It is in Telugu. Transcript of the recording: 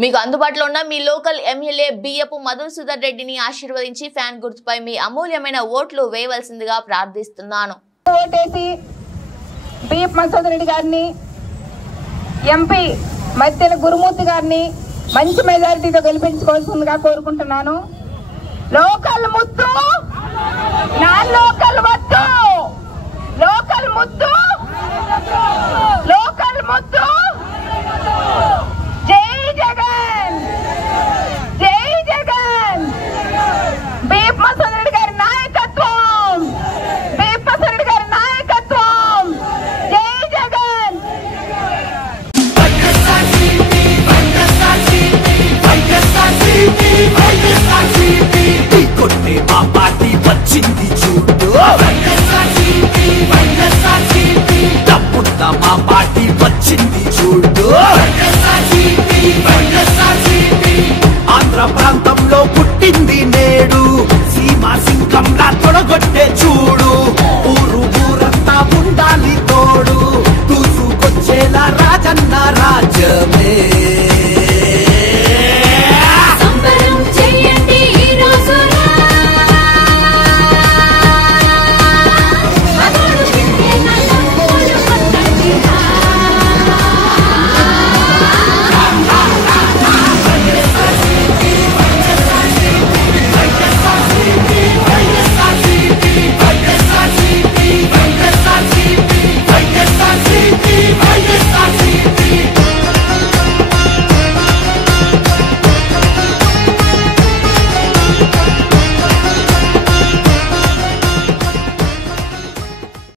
మీకు అందుబాటులో ఉన్న మీ లోకల్ ఎమ్మెల్యే బియ్యపు మధుసూదన్ రెడ్డిని ఆశీర్వదించి ఫ్యాన్ గుర్తుపై మీ అమూల్యమైన ఓట్లు వేయవలసిందిగా ప్రార్థిస్తున్నాను. ఓటేసి బియ్యపు మధుసూదన్ రెడ్డి గారిని, ఎంపీ మధ్యల గురుమూర్తి గారిని మంచి మెజారిటీతో గెలిపించుకోవాల్సిందిగా కోరుకుంటున్నాను. లోకల్ ముద్దు, నా లోకల్ వద్దు, లోకల్ ముద్దు, లోకల్ ముద్దు. జై జగన్, జై జగన్. బియ్యపు మధుసూదన్ రెడ్డి గారి నాయకత్వం, బియ్యపు మధుసూదన్ రెడ్డి గారి నాయకత్వం. జై జగన్. కొట్టే మా పార్టీ వచ్చింది చూడు, తప్పుతా మా పార్టీ వచ్చింది చూడు. ఆంధ్ర ప్రాంతంలో పుట్టింది నేడు సీమా సింగ్